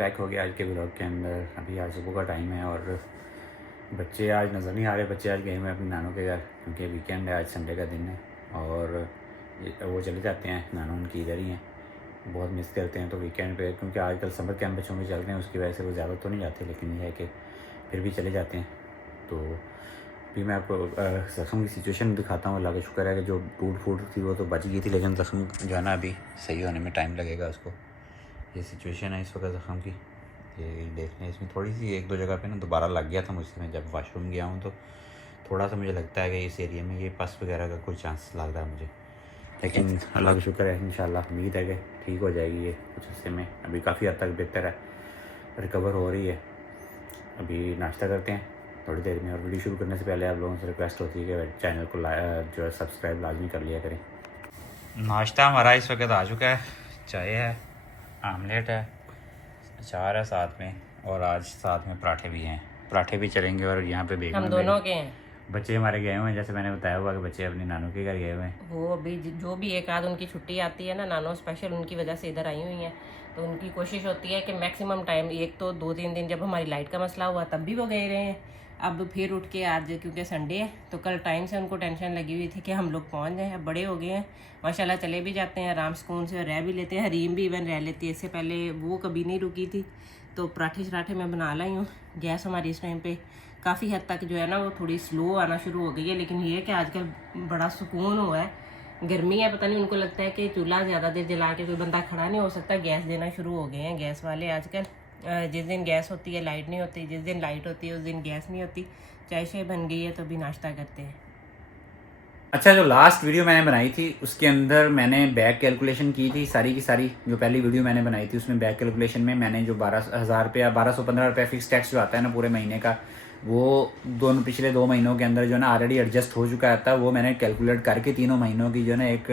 Back हो गया आज के ब्लॉग के अंदर। अभी आज सुबह का टाइम है और बच्चे आज नज़र नहीं आ रहे। बच्चे आज गए हुए हैं अपने नानों के घर क्योंकि वीकेंड है, आज संडे का दिन है और वो चले जाते हैं। नानों उनकी इधर ही हैं, बहुत मिस करते हैं। तो वीकेंड पे क्योंकि आजकल समर कैंप बच्चों में चल रहे हैं, उसकी वजह से वो ज़्यादा तो नहीं जाते, लेकिन ये है कि फिर भी चले जाते हैं। तो भी मैं आपको ज़ख्म की सिचुएशन दिखाता हूँ। अल्लाह का शुक्र है कि जो टूट फूट थी वो तो बच गई थी, लेकिन ज़ख्म जो है ना अभी सही होने में टाइम लगेगा उसको। ये सिचुएशन है इस वक्त ज़ख्म की। ये देख लें, इसमें थोड़ी सी एक दो जगह पे ना दोबारा लग गया था मुझसे। मैं जब वाशरूम गया हूँ तो थोड़ा सा मुझे लगता है कि इस एरिया में ये पस वगैरह का कोई चांस लग रहा है मुझे, लेकिन अल्लाह का शुक्र है, इंशाल्लाह उम्मीद है कि ठीक हो जाएगी ये कुछ हिस्से में। अभी काफ़ी हद तक बेहतर है, रिकवर हो रही है। अभी नाश्ता करते हैं थोड़ी देर में, और वीडियो शुरू करने से पहले आप लोगों से रिक्वेस्ट होती है कि चैनल को जो है सब्सक्राइब लाजमी कर लिया करें। नाश्ता हमारा इस वक्त आ चुका है, चाय है, आमलेट है, अचार है साथ में, और आज साथ में पराठे भी हैं। पराठे भी चलेंगे। और यहाँ पे बेगम हम दोनों के हैं। बच्चे हमारे गए हुए हैं, जैसे मैंने बताया हुआ कि बच्चे अपने नानों के घर गए हुए हैं। वो अभी जो भी एक आध उनकी छुट्टी आती है ना, नानो स्पेशल उनकी वजह से इधर आई हुई हैं। तो उनकी कोशिश होती है कि मैक्सिमम टाइम, एक तो 2-3 दिन जब हमारी लाइट का मसला हुआ तब भी वो गए रहे हैं। अब फिर उठ के आज क्योंकि संडे है तो कल टाइम से उनको टेंशन लगी हुई थी कि हम लोग पहुंच जाएं। अब बड़े हो गए हैं माशाल्लाह, चले भी जाते हैं आराम सुकून से और रह भी लेते हैं। हरीम भी इवन रह लेती है, इससे पहले वो कभी नहीं रुकी थी। तो पराठे शराठे मैं बना लाई हूँ। गैस हमारी इस टाइम पे काफ़ी हद तक जो है ना वो थोड़ी स्लो आना शुरू हो गई है, लेकिन ये है कि आजकल बड़ा सुकून हुआ है। गर्मी है, पता नहीं उनको लगता है कि चूल्हा ज़्यादा देर जला के कोई बंदा खड़ा नहीं हो सकता। गैस देना शुरू हो गए हैं गैस वाले आजकल। जिस दिन गैस होती है लाइट नहीं होती, जिस दिन लाइट होती है उस दिन गैस नहीं होती। चाय शाय बन गई है तो भी नाश्ता करते हैं। अच्छा, जो लास्ट वीडियो मैंने बनाई थी उसके अंदर मैंने बैक कैलकुलेशन की थी सारी की सारी। जो पहली वीडियो मैंने बनाई थी उसमें बैक कैलकुलेशन में मैंने जो 12,000 रुपया 1215 रुपया फिक्स टैक्स जो आता है ना पूरे महीने का, वो पिछले 2 महीनों के अंदर जो है ना ऑलरेडी एडजस्ट हो चुका था। वो मैंने कैलकुलेट करके 3 महीनों की जो है ना एक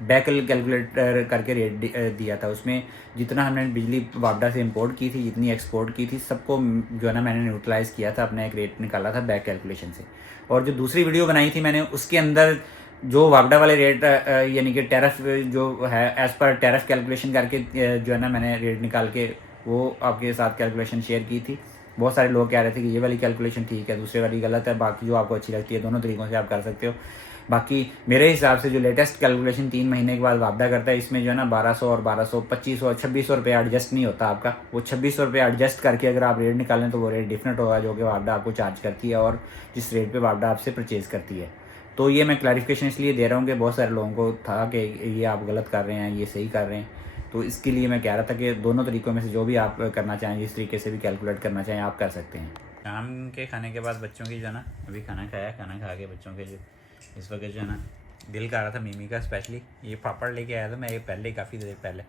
बैक कैलकुलेटर करके रेट दिया था। उसमें जितना हमने बिजली वापडा से इंपोर्ट की थी, जितनी एक्सपोर्ट की थी, सबको जो है ना मैंने न्यूट्रलाइज किया था, अपना एक रेट निकाला था बैक कैलकुलेशन से। और जो दूसरी वीडियो बनाई थी मैंने उसके अंदर जो वापडा वाले रेट यानी कि टैरिफ जो है एज पर टैरिफ कैलकुलेशन करके जो है ना मैंने रेट निकाल के वो आपके साथ कैलकुलेशन शेयर की थी। बहुत सारे लोग कह रहे थे कि ये वाली कैलकुलेशन ठीक है, दूसरे वाली गलत है। बाकी जो आपको अच्छी लगती है दोनों तरीकों से आप कर सकते हो। बाकी मेरे हिसाब से जो लेटेस्ट कैलकुलेशन 3 महीने के बाद वापडा करता है, इसमें जो है ना 1200 और 1200 2500 2600 रुपया एडजस्ट नहीं होता आपका। वो 2600 रुपया एडजस्ट करके अगर आप रेट निकालें तो वो रेट डिफरेंट होगा जो कि वापडा आपको चार्ज करती है और जिस रेट पे वापडा आपसे परचेज करती है। तो ये मैं क्लैरिफिकेशन इसलिए दे रहा हूँ कि बहुत सारे लोगों को था कि ये आप गलत कर रहे हैं, ये सही कर रहे हैं। तो इसके लिए मैं कह रहा था कि दोनों तरीकों में से जो भी आप करना चाहें, जिस तरीके से भी कैलकुलेट करना चाहें आप कर सकते हैं। शाम के खाने के बाद बच्चों की जो है ना अभी खाना खाया, खाना खा के बच्चों के जो इस वक्त जो है ना दिल कर रहा था मीमी का स्पेशली। ये पापड़ लेके आया था मैं ये पहले ही काफ़ी देर पहले,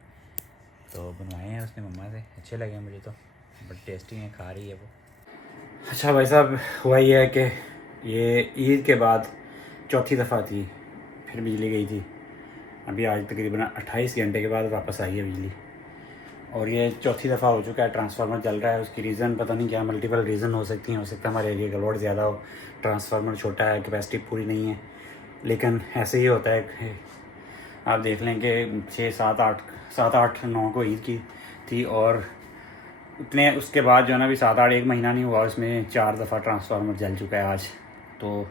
तो बनवाए हैं उसने मम्मा से, अच्छे लगे मुझे तो, बट टेस्टी हैं, खा रही है वो। अच्छा भाई साहब, हुआ ये है कि ये ईद के बाद चौथी दफ़ा थी फिर बिजली गई थी। अभी आज तकरीबन 28 घंटे के बाद वापस आई है बिजली, और ये चौथी दफ़ा हो चुका है। ट्रांसफार्मर जल रहा है, उसकी रीज़न पता नहीं क्या, मल्टीपल रीज़न हो सकती हैं। हो सकता है हमारे एरिया का लोड ज़्यादा हो, ट्रांसफार्मर छोटा है, कैपेसिटी पूरी नहीं है, लेकिन ऐसे ही होता है। आप देख लें कि 6 7 8 9 को ईद की थी और उतने उसके बाद जो है ना अभी 7 8 1 महीना नहीं हुआ, उसमें 4 दफ़ा ट्रांसफार्मर जल चुका है आज। तो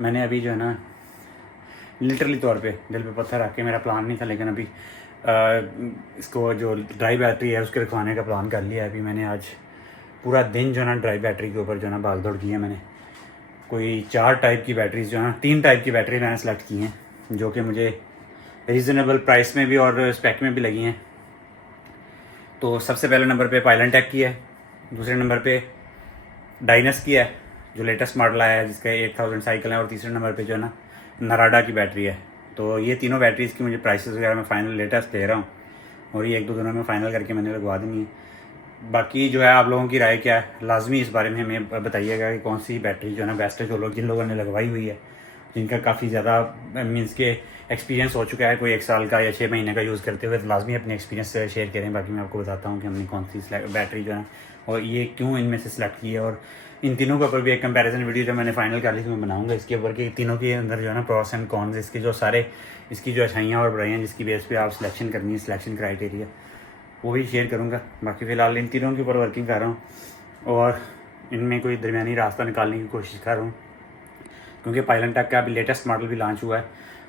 मैंने अभी जो है ना लिटरली तौर पे दिल पे पत्थर रख के, मेरा प्लान नहीं था, लेकिन अभी इसको जो ड्राई बैटरी है उसके रखवाने का प्लान कर लिया है। अभी मैंने आज पूरा दिन जो है ना ड्राई बैटरी के ऊपर जो है ना भाग दौड़ की है। मैंने कोई 4 टाइप की बैटरीज जो है 3 टाइप की बैटरी मैंने सेलेक्ट की हैं जो कि मुझे रीज़नेबल प्राइस में भी और स्पेक में भी लगी हैं। तो सबसे पहले नंबर पे पाइलनटेक की है, दूसरे नंबर पे डाइनस की है जो लेटेस्ट मॉडल आया है जिसका 8000 साइकिल है, और तीसरे नंबर पे जो है ना नराडा की बैटरी है। तो ये तीनों बैटरीज़ की मुझे प्राइसेस वगैरह मैं फ़ाइनल लेटेस्ट दे रहा हूँ, और ये 1-2 दिनों में फ़ाइनल करके मैंने लगवा देनी है। बाकी जो है आप लोगों की राय क्या है, लाजमी इस बारे में हमें बताइएगा कि कौन सी बैटरी जो है ना बेस्ट है। जो लोग जिन लोगों ने लगवाई हुई है, जिनका काफ़ी ज़्यादा मीन्स के एक्सपीरियंस हो चुका है, कोई 1 साल का या 6 महीने का यूज़ करते हुए, तो लाजमी अपने एक्सपीरियंस शेयर करें। बाकी मैं आपको बताता हूँ कि हमने कौन सी बैटरी जो है और ये क्यों इनमें से सिलेक्ट की है, और इन तीनों के ऊपर भी एक कंपैरिजन वीडियो जो मैंने फाइनल कर ली थी मैं बनाऊंगा इसके ऊपर कि तीनों के अंदर जो है ना प्रॉस एंड कॉन्स, इसके जो सारे इसकी जो अच्छाइयाँ और बुराइयाँ जिसकी बेस पे आप सिलेक्शन करनी है, सिलेक्शन क्राइटेरिया। वो भी शेयर करूँगा। बाकी फ़िलहाल इन तीनों के ऊपर वर्किंग कर रहा हूँ और इनमें कोई दरमियानी रास्ता निकालने की कोशिश कर रहा हूँ, क्योंकि पाइलन टेक का अभी लेटेस्ट मॉडल भी लॉन्च हुआ है,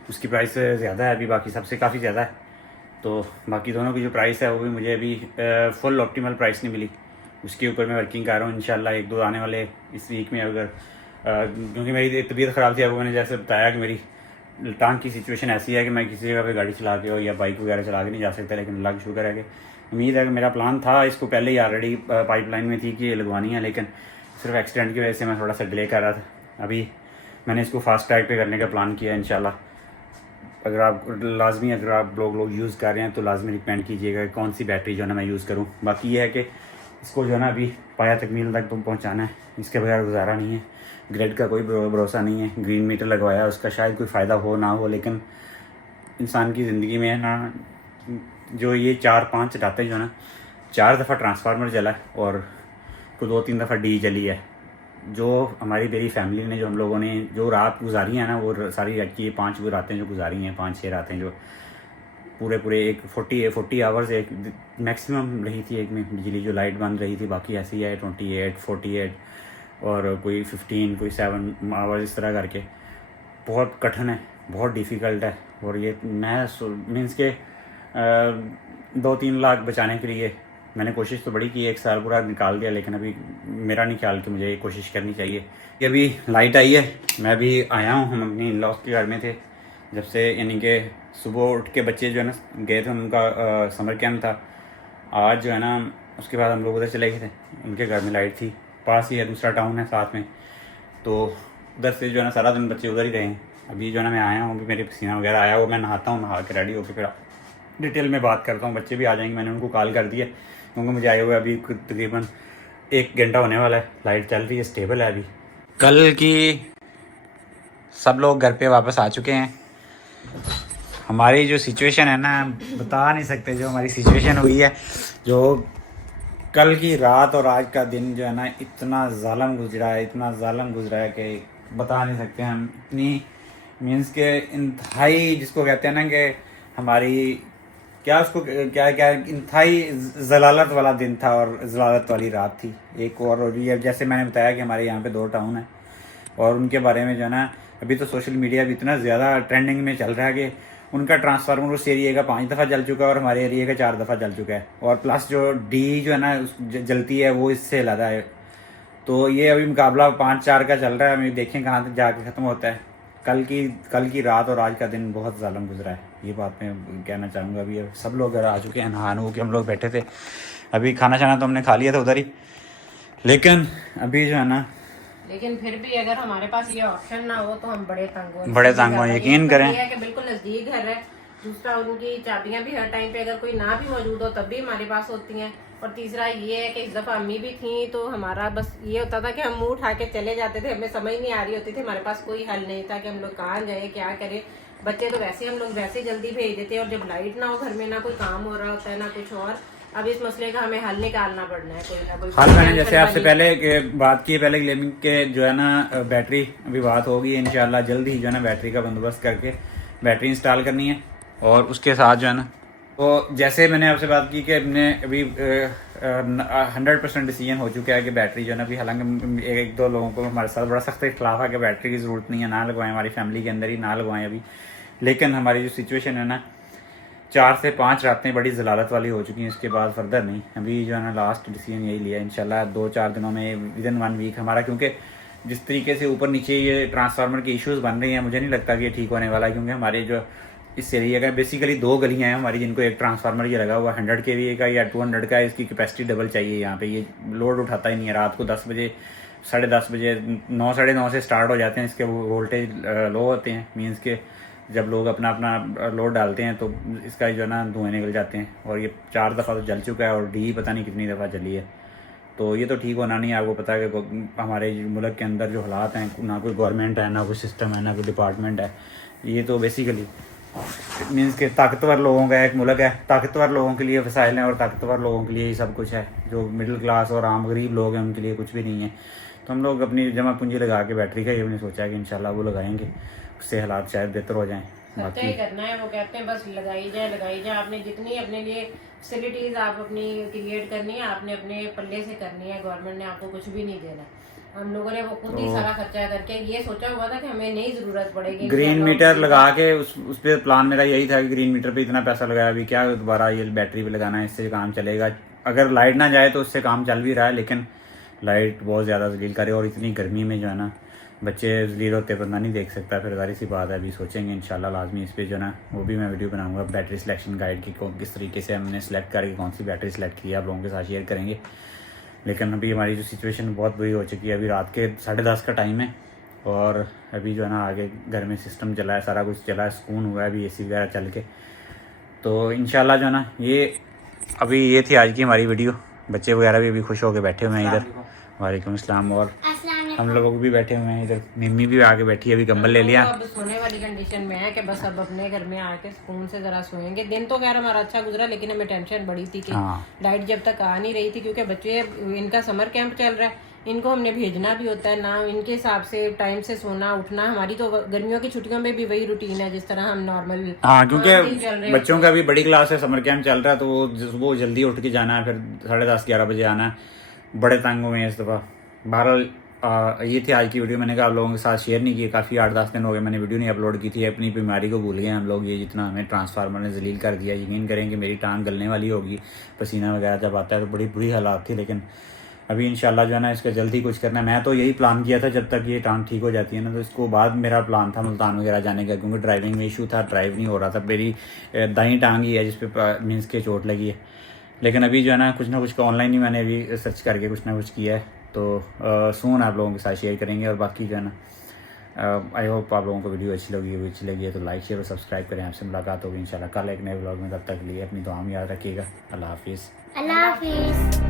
उसकी प्राइस ज़्यादा है अभी, बाकी सबसे काफ़ी ज़्यादा है। तो बाकी दोनों की जो प्राइस है वो भी मुझे अभी फुल ऑप्टिमल प्राइस नहीं मिली, उसके ऊपर मैं वर्किंग कर रहा हूँ। इंशाल्लाह 1-2 आने वाले इस वीक में, अगर क्योंकि मेरी तबीयत ख़राब थी, अब मैंने जैसे बताया कि मेरी टांग की सिचुएशन ऐसी है कि मैं किसी जगह पे गाड़ी चला के हो या बाइक वगैरह चला के नहीं जा सकता, लेकिन अल्लाह का शुक्र है कि उम्मीद है कि मेरा प्लान था, इसको पहले ही ऑलरेडी पाइपलाइन में थी कि ये लगवानी है, लेकिन सिर्फ एक्सीडेंट की वजह से मैं थोड़ा सा डिले कर रहा था। अभी मैंने इसको फास्ट ट्रैक पे करने का प्लान किया है इंशाल्लाह। अगर आप लोग यूज़ कर रहे हैं तो लाजमी रिकमेंड कीजिएगा कौन सी बैटरी जो है ना मैं यूज़ करूँ। बाकी ये है कि इसको जो है ना अभी पाया तकमील तक तो पहुँचाना है, इसके बगैर गुजारा नहीं है। ग्रेड का कोई भरोसा नहीं है, ग्रीन मीटर लगवाया उसका शायद कोई फ़ायदा हो ना हो, लेकिन इंसान की ज़िंदगी में है ना, जो ये 4-5 रातें जो है ना 4 दफ़ा ट्रांसफार्मर जला है और कोई 2-3 दफ़ा डी जली है। जो हमारी मेरी फैमिली ने, जो हम लोगों ने जो रात गुजारी है ना, वो सारी ये 5 रातें जो गुजारी हैं, 5-6 रातें जो पूरे एक 40 आवर्स एक मैक्सिमम रही थी एक में बिजली, जो लाइट बंद रही थी, बाकी ऐसी है 28, 48 और कोई 15, कोई 7 आवर्स इस तरह करके। बहुत कठिन है, बहुत डिफ़िकल्ट है। और ये मैं मीन्स के 2-3 लाख बचाने के लिए मैंने कोशिश तो बड़ी की, 1 साल पूरा निकाल दिया, लेकिन अभी मेरा नहीं ख्याल कि मुझे ये कोशिश करनी चाहिए। कि अभी लाइट आई है, मैं भी आया हूँ, हम अपनी इन-लॉज के घर में थे जब से, यानी कि सुबह उठ के बच्चे जो है ना गए थे, उनका समर कैंप था आज जो है ना, उसके बाद हम लोग उधर चले गए थे, उनके घर में लाइट थी, पास ही है, दूसरा टाउन है साथ में, तो उधर से जो है ना सारा दिन बच्चे उधर ही रहे हैं। अभी जो है ना मैं आया हूँ, अभी मेरे पसीना वगैरह आया, वो मैं नहाता हूँ, नहा के रेडी होकर फिर डिटेल में बात करता हूँ। बच्चे भी आ जाएंगे, मैंने उनको कॉल कर दिया क्योंकि मुझे आए हुए अभी तकरीबन 1 घंटा होने वाला है। लाइट चल रही है, स्टेबल है अभी। कल की सब लोग घर पे वापस आ चुके हैं। हमारी जो सिचुएशन है ना, बता नहीं सकते जो हमारी सिचुएशन हुई है, जो कल की रात और आज का दिन जो है ना इतना ज़ालम गुजरा है, इतना ज़ालम गुजरा है कि बता नहीं सकते हम। इतनी मीन्स के इंतहाई जिसको कहते हैं ना कि हमारी क्या उसको क्या क्या इंतहाई जलालत वाला दिन था और जलालत वाली रात थी एक। और ये जैसे मैंने बताया कि हमारे यहाँ पे 2 टाउन है और उनके बारे में जो है ना अभी तो सोशल मीडिया भी इतना ज़्यादा ट्रेंडिंग में चल रहा है कि उनका ट्रांसफार्मर उस एरिया का 5 दफ़ा जल चुका है और हमारे एरिया का 4 दफ़ा जल चुका है, और प्लस जो डी जो है ना जलती है वो इससे ज़्यादा है। तो ये अभी मुकाबला 5-4 का चल रहा है, अभी देखें कहाँ तक जाके ख़त्म होता है। कल की रात और आज का दिन बहुत ज़ालम गुजरा है, ये बात मैं कहना चाहूँगा। अभी सब लोग घर आ चुके हैं, नहा हो के हम लोग बैठे थे, अभी खाना शाना तो हमने खा लिया था उधर ही, लेकिन अभी जो है ना, लेकिन फिर भी अगर हमारे पास ये ऑप्शन ना हो तो हम बड़े तंग हो। यकीन करें ये है कि बिल्कुल नजदीक घर है, दूसरा उनकी चाबियां भी हर टाइम पे अगर कोई ना भी मौजूद हो तब भी हमारे पास होती हैं, और तीसरा ये है कि इस दफ़ा अम्मी भी थी तो हमारा बस ये होता था कि हम मुंह उठा के चले जाते थे, हमें समझ नहीं आ रही होती थी, हमारे पास कोई हल नहीं था कि हम लोग कहाँ जाए क्या करें। बच्चे तो वैसे हम लोग वैसे जल्दी भेज देते हैं, और जब लाइट ना हो घर में, ना कोई काम हो रहा होता है ना कुछ और, अब इस मसले का हमें हल निकालना पड़ना है कोई ना कोई। हाल मैंने जैसे आपसे पहले बात की पहले गेमिंग के जो है ना बैटरी अभी बात होगी इंशाल्लाह, जल्दी ही जो है ना बैटरी का बंदोबस्त करके बैटरी इंस्टॉल करनी है। और उसके साथ जो है ना, तो जैसे मैंने आपसे बात की कि हमने अभी 100% डिसीजन हो चुका है कि बैटरी जो है ना, अभी हालांकि 1-2 लोगों को हमारे साथ बड़ा सख्त इख्तलाफ है कि बैटरी की ज़रूरत नहीं है, ना लगवाएं, हमारी फैमिली के अंदर ही ना लगवाएं अभी। लेकिन हमारी जो सिचुएशन है ना, 4 से 5 रातें बड़ी जलालत वाली हो चुकी हैं, इसके बाद फर्दर नहीं। अभी जो है ना लास्ट डिसीजन यही लिया इंशाल्लाह 2-4 दिनों में, विदिन 1 वीक हमारा, क्योंकि जिस तरीके से ऊपर नीचे ये ट्रांसफार्मर के इश्यूज़ बन रही हैं, मुझे नहीं लगता कि ये ठीक होने वाला है, क्योंकि हमारे जो इस एरिया का बेसिकली 2 गलियाँ हैं हमारी जिनको एक ट्रांसफार्मर ये लगा हुआ 100 kVA का या 200 का, इसकी कैपेसिटी डबल चाहिए यहाँ पे, ये लोड उठाता ही नहीं है। रात को 10 बजे 10:30 बजे 9 साढ़े 9 से स्टार्ट हो जाते हैं, इसके वोल्टेज लो होते हैं, मीन्स के जब लोग अपना अपना लोड डालते हैं तो इसका जो है ना धुएँ निकल जाते हैं। और ये 4 दफ़ा तो जल चुका है और डी पता नहीं कितनी दफ़ा जली है, तो ये तो ठीक होना नहीं है। आपको पता है कि हमारे मुल्क के अंदर जो हालात हैं, ना कोई गवर्नमेंट है, ना कोई सिस्टम है, ना कोई डिपार्टमेंट है, ये तो बेसिकली मीन्स के ताकतवर लोगों का एक मुल्क है, ताकतवर लोगों के लिए वसाइल हैं और ताकतवर लोगों के लिए ही सब कुछ है। जो मिडिल क्लास और आम गरीब लोग हैं उनके लिए कुछ भी नहीं है। तो हम लोग अपनी जमा पूंजी लगा के बैटरी का ये हमने सोचा है कि इंशाल्लाह वो लगाएंगे, उससे हालात शायद बेहतर हो जाएं। खर्चा ही करना है। वो कहते हैं बस लगाई जाए। आपने जितनी अपने लिए फैसिलिटीज आप अपनी क्रिएट करनी है, आपने अपने पल्ले से करनी है। गवर्नमेंट ने आपको कुछ भी नहीं देना। हम लोगों ने वो खुद ही सारा खर्चा करके ये सोचा हुआ था कि हमें नहीं जरूरत पड़ेगी। ग्रीन मीटर लगा के उस पे प्लान मेरा यही था कि ग्रीन मीटर पे इतना पैसा लगाया, अभी क्या दोबारा ये बैटरी पे लगाना है, इससे काम चलेगा। अगर लाइट ना जाए तो उससे काम चल भी रहा है, लेकिन लाइट बहुत ज़्यादा जलील करे और इतनी गर्मी में जो है ना बच्चे जलील होते बंदा नहीं देख सकता, फिर जारी सी बात है। अभी सोचेंगे इंशाल्लाह लाजमी इस पर जो है ना वो भी मैं वीडियो बनाऊंगा, बैटरी सिलेक्शन गाइड की किस तरीके से हमने सेलेक्ट करके कौन सी बैटरी सेलेक्ट की है, आप लोगों के साथ शेयर करेंगे। लेकिन अभी हमारी जो सिचुएशन बहुत बुरी हो चुकी है, अभी रात के 10:30 का टाइम है और अभी जो है ना आगे घर में सिस्टम चला है, सारा कुछ चला है, सुकून हुआ है अभी AC वगैरह चल के। तो इंशाल्लाह जो है ना ये अभी ये थी आज की हमारी वीडियो। बच्चे वगैरह भी अभी खुश होकर बैठे हुए हैं इधर। वालेकुम अस्सलाम। और हम लोग भी बैठे हुए हैं इधर, मम्मी भी आके बैठी है, अभी कंबल ले लिया। अब सोने वाली कंडीशन में है कि बस अब अपने घर में आके सुकून से जरा सोएंगे। दिन तो खैर हमारा अच्छा गुजरा, लेकिन हमें टेंशन बड़ी थी कि लाइट जब तक आ नहीं रही थी, क्योंकि बच्चे इनका समर कैंप चल रहा है, इनको हमने भेजना भी होता है ना, इनके हिसाब से टाइम से सोना उठना। हमारी तो गर्मियों की छुट्टियों में भी वही रूटीन है जिस तरह हम नॉर्मल। हाँ, क्योंकि बच्चों का भी बड़ी क्लास है, समर कैंप चल रहा है, तो वो जल्दी उठ के जाना है, फिर 10:30-11 बजे आना है। बड़े तंग हुए हैं इस दफ़ा। बहरहाल ये थी आज की वीडियो, मैंने कहा आप लोगों के साथ शेयर नहीं की, काफ़ी 8-10 दिन हो गए मैंने वीडियो नहीं अपलोड की थी। अपनी बीमारी को भूल गए हम लोग, ये जितना हमें ट्रांसफार्मर ने जलील कर दिया। यकीन करें कि मेरी टांग गलने वाली होगी, पसीना वगैरह जब आता है तो बड़ी बुरी हालात थी। लेकिन अभी इंशाल्लाह जो है ना इसका जल्दी कुछ करना है। मैं तो यही प्लान किया था जब तक ये टांग ठीक हो जाती है ना, तो इसको बाद मेरा प्लान था मुल्तान वगैरह जाने का, क्योंकि ड्राइविंग में इशू था, ड्राइव नहीं हो रहा था। मेरी दाईं टांग ही है जिस पे मीन्स के चोट लगी है। लेकिन अभी जो है ना कुछ ऑनलाइन ही मैंने अभी सर्च करके कुछ ना कुछ किया है, तो सून आप लोगों के साथ शेयर करेंगे। और बाकी जो है ना आई होप आप लोगों को वीडियो अच्छी लगी है तो लाइक शेयर और सब्सक्राइब करें। आपसे मुलाकात होगी इंशाल्लाह कल एक नए व्लॉग में। तब तक के लिए अपनी दुआ में याद रखिएगा। अल्लाह हाफिज़।